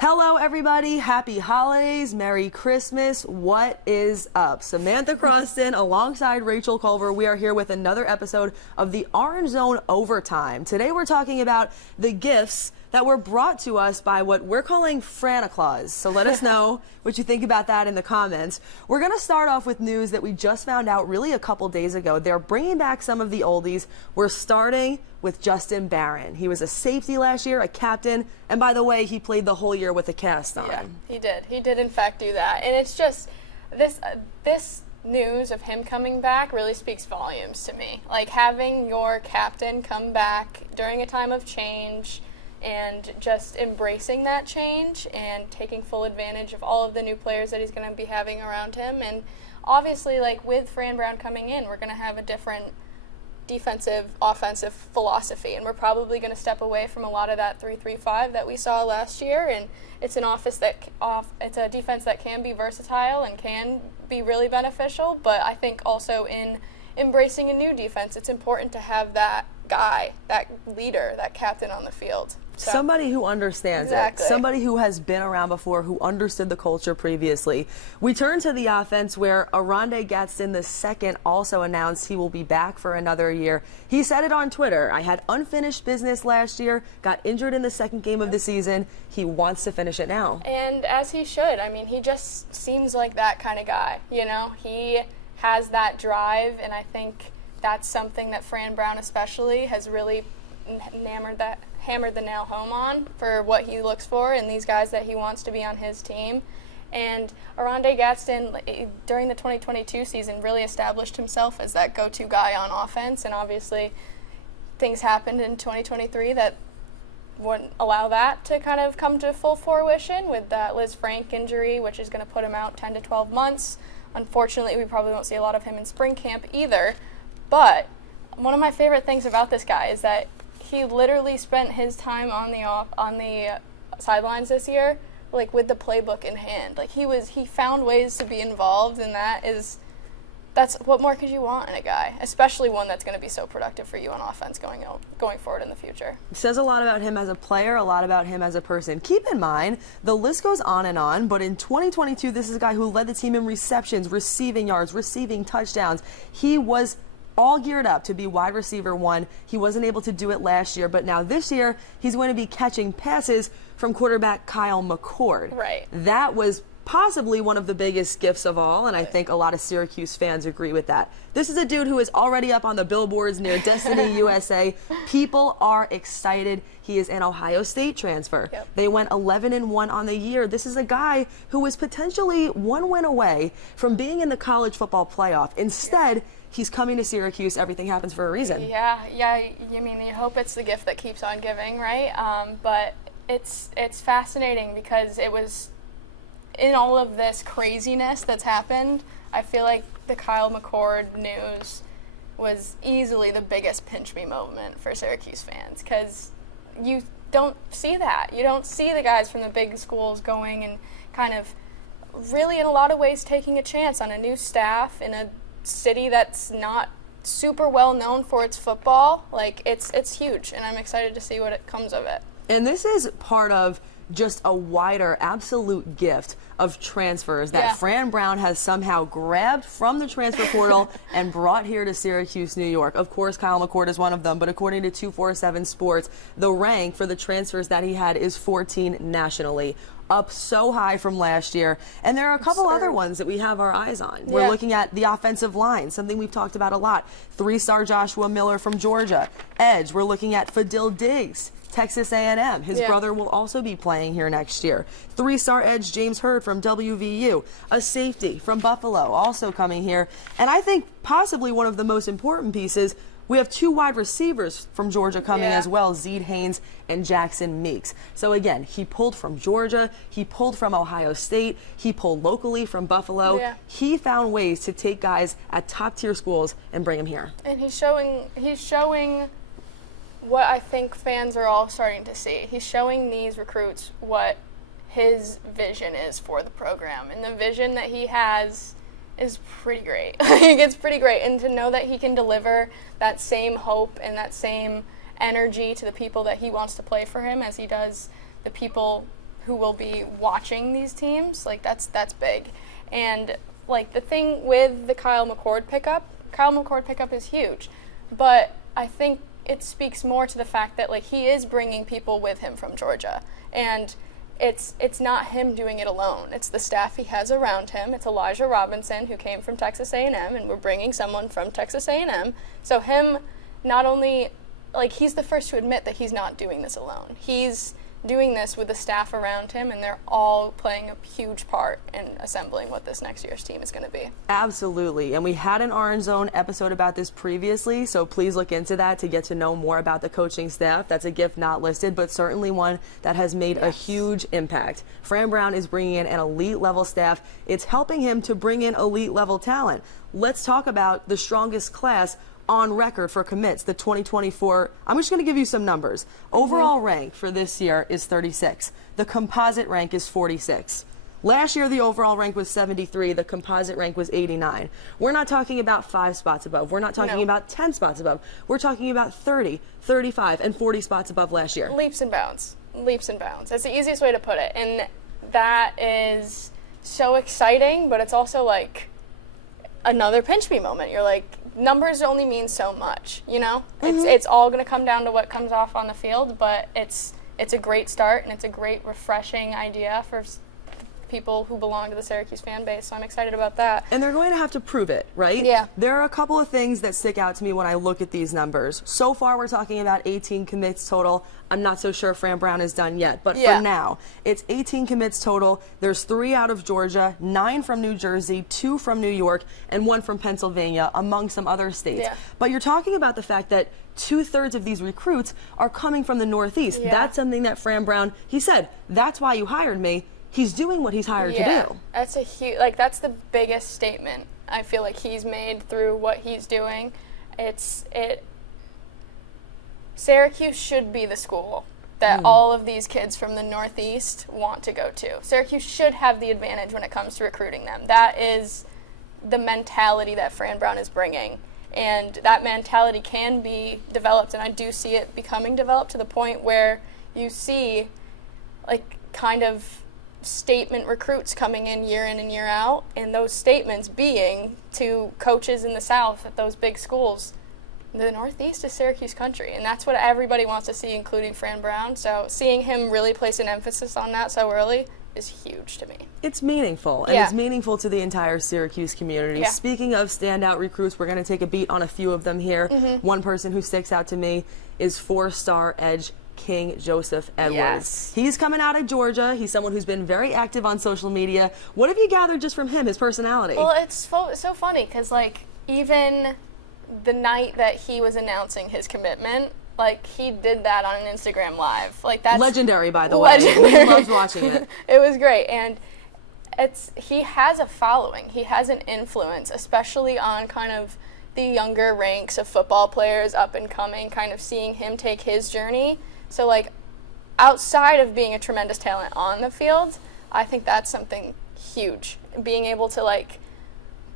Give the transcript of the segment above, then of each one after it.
Hello, everybody. Happy holidays. Merry Christmas. What is up? Samantha Croston alongside Rachel Culver. We are here with another episode of the Orange Zone Overtime. Today we're talking about the gifts that were brought to us by what we're calling FRANTACLAUS. So let us know what you think about that in the comments. We're going to start off with news that we just found out really a couple days ago. They're bringing back some of the oldies. We're starting with Justin Barron. He was a safety last year, a captain, and by the way, he played the whole year with a cast on. Yeah, he did. He did in fact do that. And it's just, this news of him coming back really speaks volumes to me. Like having your captain come back during a time of change and just embracing that change and taking full advantage of all of the new players that he's going to be having around him. And obviously, like with Fran Brown coming in, we're going to have a different defensive, offensive philosophy, and we're probably going to step away from a lot of that 3-3-5 that we saw last year. And it's it's a defense that can be versatile and can be really beneficial. But I think also in embracing a new defense, it's important to have that guy, that leader, that captain on the field. So, somebody who understands it. Somebody who has been around before, who understood the culture previously. We turn to the offense where Gaton II also announced he will be back for another year. He said it on Twitter. I had unfinished business last year, got injured in the second game of the season. He wants to finish it now. And as he should. I mean, he just seems like that kind of guy. You know, he has that drive, and I think that's something that Fran Brown especially has really hammered the nail home on for what he looks for in these guys that he wants to be on his team. And Gaton, during the 2022 season, really established himself as that go-to guy on offense, and obviously things happened in 2023 that wouldn't allow that to kind of come to full fruition with that Liz Frank injury, which is going to put him out 10 to 12 months. Unfortunately, we probably won't see a lot of him in spring camp either. But one of my favorite things about this guy is that he literally spent his time on the sidelines this year, like with the playbook in hand. Like he found ways to be involved, and that's what more could you want in a guy, especially one that's going to be so productive for you on offense going forward in the future. It says a lot about him as a player, a lot about him as a person. Keep in mind, the list goes on and on, but in 2022, this is a guy who led the team in receptions, receiving yards, receiving touchdowns. He was all geared up to be wide receiver one. He wasn't able to do it last year, but now this year, he's going to be catching passes from quarterback Kyle McCord. Right. That was possibly one of the biggest gifts of all, and I think a lot of Syracuse fans agree with that. This is a dude who is already up on the billboards near Destiny USA. People are excited. He is an Ohio State transfer. Yep. They went 11-1 on the year. This is a guy who was potentially one win away from being in the college football playoff. Instead, he's coming to Syracuse. Everything happens for a reason. Yeah. I mean, you hope it's the gift that keeps on giving, right? But it's fascinating because it was in all of this craziness that's happened. I feel like the Kyle McCord news was easily the biggest pinch me moment for Syracuse fans because you don't see that. You don't see the guys from the big schools going and kind of really in a lot of ways taking a chance on a new staff in a city that's not super well known for its football. Like it's huge, and I'm excited to see what comes of it. And this is part of just a wider absolute gift of transfers that Fran Brown has somehow grabbed from the transfer portal and brought here to Syracuse, New York. Of course, Kyle McCord is one of them, but according to 247 Sports, the rank for the transfers that he had is 14 nationally, up so high from last year. And there are a couple other ones that we have our eyes on. Yeah. We're looking at the offensive line, something we've talked about a lot. 3-star Joshua Miller from Georgia. Edge, we're looking at Fadil Diggs, Texas A&M. His brother will also be playing here next year. 3-star edge James Hurd from WVU. A safety from Buffalo also coming here. And I think possibly one of the most important pieces, we have 2 wide receivers from Georgia coming as well, Zeed Haynes and Jackson Meeks. So again, he pulled from Georgia, he pulled from Ohio State, he pulled locally from Buffalo. Yeah. He found ways to take guys at top-tier schools and bring them here. And he's showing what I think fans are all starting to see. He's showing these recruits what his vision is for the program. And the vision that he has is pretty great. It's pretty great. And to know that he can deliver that same hope and that same energy to the people that he wants to play for him as he does the people who will be watching these teams. Like, that's big. And, like, the thing with the Kyle McCord pickup is huge. But I think it speaks more to the fact that, like, he is bringing people with him from Georgia. And it's not him doing it alone. It's the staff he has around him. It's Elijah Robinson, who came from Texas A&M, and we're bringing someone from Texas A&M. So him not only, like, he's the first to admit that he's not doing this alone. He's doing this with the staff around him, and they're all playing a huge part in assembling what this next year's team is going to be. Absolutely. And we had an Orange Zone episode about this previously, so please look into that to get to know more about the coaching staff. That's a gift not listed, but certainly one that has made a huge impact. Fran Brown is bringing in an elite level staff. It's helping him to bring in elite level talent. Let's talk about the strongest class on record for commits, the 2024. I'm just going to give you some numbers. Overall rank for this year is 36. The composite rank is 46. Last year, the overall rank was 73. The composite rank was 89. We're not talking about 5 spots above. We're not talking about 10 spots above. We're talking about 30, 35, and 40 spots above last year. Leaps and bounds. Leaps and bounds. That's the easiest way to put it. And that is so exciting, but it's also like another pinch me moment. You're like, numbers only mean so much, you know? It's all going to come down to what comes off on the field, but it's a great start, and it's a great, refreshing idea for people who belong to the Syracuse fan base, so I'm excited about that. And they're going to have to prove it, right? Yeah. There are a couple of things that stick out to me when I look at these numbers. So far, we're talking about 18 commits total. I'm not so sure Fran Brown is done yet, but for now, it's 18 commits total. There's 3 out of Georgia, 9 from New Jersey, 2 from New York, and 1 from Pennsylvania, among some other states. Yeah. But you're talking about the fact that 2/3 of these recruits are coming from the Northeast. Yeah. That's something that Fran Brown, he said, that's why you hired me. He's doing what he's hired to do. That's a huge, like, that's the biggest statement I feel like he's made through what he's doing. Syracuse should be the school that all of these kids from the Northeast want to go to. Syracuse should have the advantage when it comes to recruiting them. That is the mentality that Fran Brown is bringing. And that mentality can be developed, and I do see it becoming developed to the point where you see, like, kind of statement recruits coming in and year out, and those statements being to coaches in the South at those big schools. The Northeast is Syracuse country, and that's what everybody wants to see, including Fran Brown. So seeing him really place an emphasis on that so early is huge to me. It's meaningful, and it's meaningful to the entire Syracuse community. Yeah. Speaking of standout recruits, we're going to take a beat on a few of them here. One person who sticks out to me is 4-star edge King Joseph Edwards. Yes. He's coming out of Georgia. He's someone who's been very active on social media. What have you gathered just from him, his personality? Well, it's so funny because, like, even the night that he was announcing his commitment, like, he did that on an Instagram Live. Like, that's legendary, by the way. He loves watching it. It was great, and he has a following. He has an influence, especially on kind of the younger ranks of football players, up and coming, kind of seeing him take his journey. So, like, outside of being a tremendous talent on the field, I think that's something huge. Being able to, like,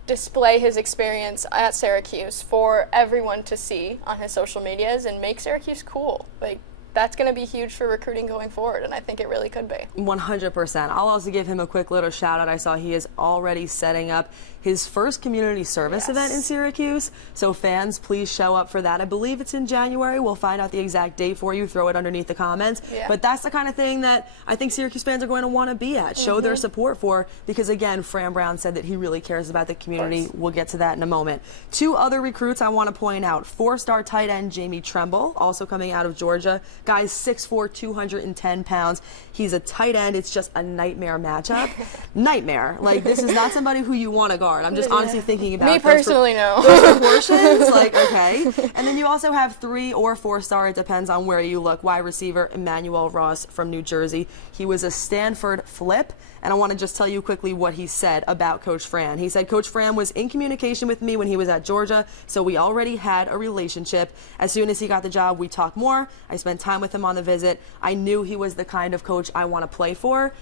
display his experience at Syracuse for everyone to see on his social medias and make Syracuse cool. Like, that's going to be huge for recruiting going forward, and I think it really could be. 100%. I'll also give him a quick little shout out. I saw he is already setting up his first community service event in Syracuse. So fans, please show up for that. I believe it's in January. We'll find out the exact date for you. Throw it underneath the comments. Yeah. But that's the kind of thing that I think Syracuse fans are going to want to be at, show their support for, because again, Fran Brown said that he really cares about the community. We'll get to that in a moment. 2 other recruits I want to point out. 4-star tight end Jamie Tremble, also coming out of Georgia. Guy's 6'4", 210 pounds. He's a tight end. It's just a nightmare matchup. Nightmare. Like, this is not somebody who you want to guard. I'm just honestly thinking about me personally, no. those proportions. Like, okay. And then you also have 3 or 4-star, it depends on where you look, wide receiver Emmanuel Ross from New Jersey. He was a Stanford flip, and I want to just tell you quickly what he said about Coach Fran. He said, Coach Fran was in communication with me when he was at Georgia, so we already had a relationship. As soon as he got the job, we talked more. I spent time with him on the visit. I knew he was the kind of coach I want to play for.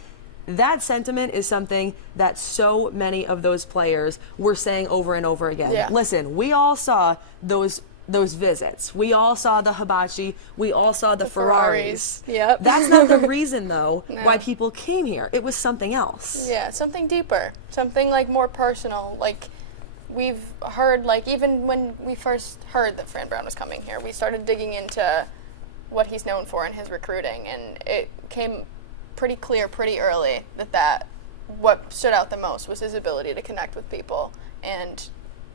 That sentiment is something that so many of those players were saying over and over again. Yeah. Listen, we all saw those those visits. We all saw the hibachi. We all saw the Ferraris. Yep. That's not the reason, though, why people came here. It was something else. Yeah, something deeper, something like more personal. Like we've heard, like even when we first heard that Fran Brown was coming here, we started digging into what he's known for in his recruiting, and it came pretty clear pretty early that what stood out the most was his ability to connect with people and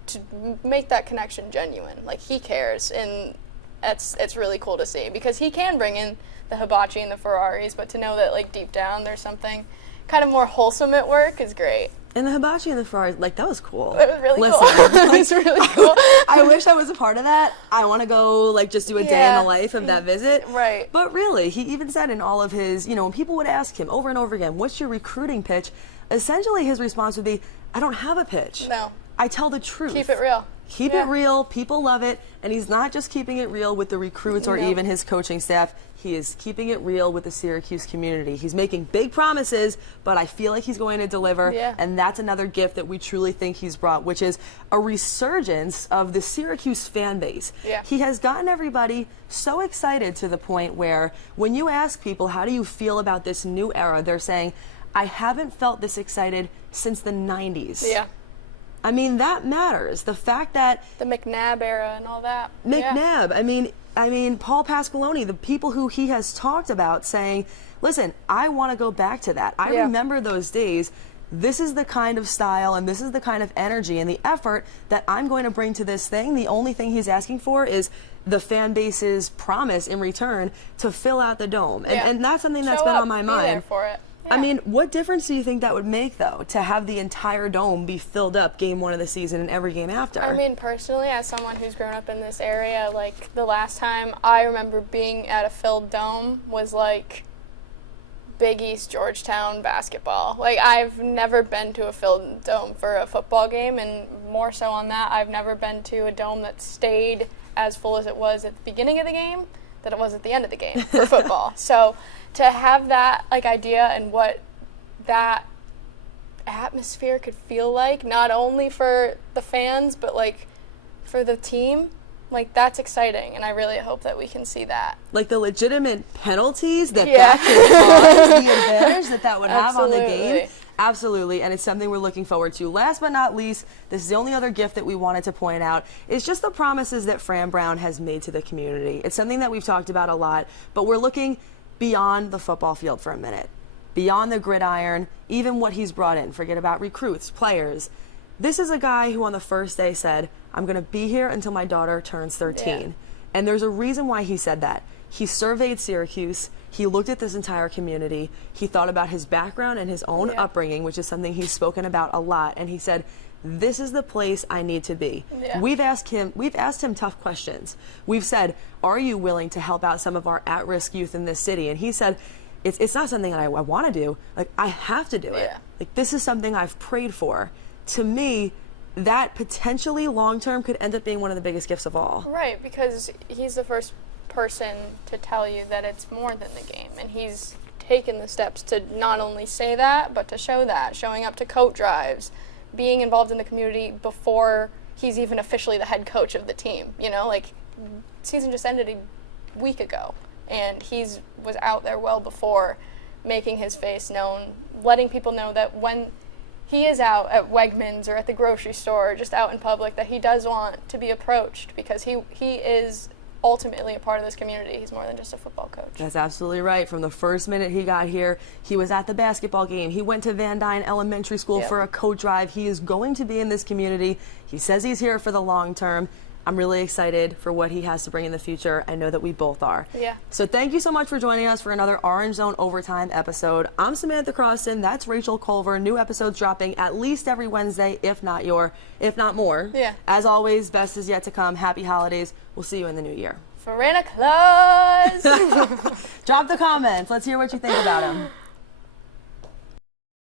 to make that connection genuine. Like, he cares, and it's really cool to see, because he can bring in the hibachi and the Ferraris, but to know that, like, deep down there's something kind of more wholesome at work is great. And the hibachi and the Ferraris, like, that was cool. It was really Listen, cool. Like, It was really cool. I wish I was a part of that. I want to go, like, just do a day in the life of that visit. Right. But really, he even said in all of his, when people would ask him over and over again, what's your recruiting pitch? Essentially, his response would be, I don't have a pitch. No. I tell the truth. Keep it real. Keep it real. People love it. And he's not just keeping it real with the recruits or even his coaching staff. He is keeping it real with the Syracuse community. He's making big promises, but I feel like he's going to deliver. Yeah. And that's another gift that we truly think he's brought, which is a resurgence of the Syracuse fan base. Yeah. He has gotten everybody so excited to the point where when you ask people, how do you feel about this new era, they're saying, I haven't felt this excited since the 90s. Yeah. I mean, that matters. The fact that The McNabb era and all that. McNabb, I mean, Paul Pasqualoni, the people who he has talked about saying, listen, I want to go back to that. I remember those days. This is the kind of style and this is the kind of energy and the effort that I'm going to bring to this thing. The only thing he's asking for is the fan base's promise in return to fill out the dome. And that's something that's been on my mind. Be there for it. I mean, what difference do you think that would make, though, to have the entire dome be filled up game one of the season and every game after? I mean, personally, as someone who's grown up in this area, like, the last time I remember being at a filled dome was, like, Big East Georgetown basketball. Like, I've never been to a filled dome for a football game, and more so on that, I've never been to a dome that stayed as full as it was at the beginning of the game that it was at the end of the game for football. So to have that, like, idea and what that atmosphere could feel like, not only for the fans, but, like, for the team, like, that's exciting, and I really hope that we can see that. Like the legitimate penalties that that could cause, the advantage that would have on the game. Absolutely, and it's something we're looking forward to. Last but not least, this is the only other gift that we wanted to point out, is just the promises that Fran Brown has made to the community. It's something that we've talked about a lot, but we're looking beyond the football field for a minute, beyond the gridiron, even what he's brought in. Forget about recruits, players. This is a guy who on the first day said, I'm going to be here until my daughter turns 13. Yeah. And there's a reason why he said that. He surveyed Syracuse. He looked at this entire community. He thought about his background and his own upbringing, which is something he's spoken about a lot. And he said, this is the place I need to be. Yeah. We've asked him tough questions. We've said, are you willing to help out some of our at-risk youth in this city? And he said, it's not something that I want to do. Like, I have to do it. Like, this is something I've prayed for. To me, that potentially long-term could end up being one of the biggest gifts of all. Right, because he's the first person to tell you that it's more than the game, and he's taken the steps to not only say that, but to show that, showing up to coat drives, being involved in the community before he's even officially the head coach of the team. You know, like, season just ended a week ago, and was out there well before, making his face known, letting people know that when he is out at Wegmans or at the grocery store or just out in public, that he does want to be approached, because he is ultimately a part of this community. He's more than just a football coach. That's absolutely right. From the first minute he got here, he was at the basketball game. He went to Van Dyne Elementary School for a coat drive. He is going to be in this community. He says he's here for the long term. I'm really excited for what he has to bring in the future. I know that we both are. Yeah. So thank you so much for joining us for another Orange Zone Overtime episode. I'm Samantha Croston. That's Rachel Culver. New episodes dropping at least every Wednesday, if not more. Yeah. As always, best is yet to come. Happy holidays. We'll see you in the new year. FRANTACLAUS! Drop the comments. Let's hear what you think about him.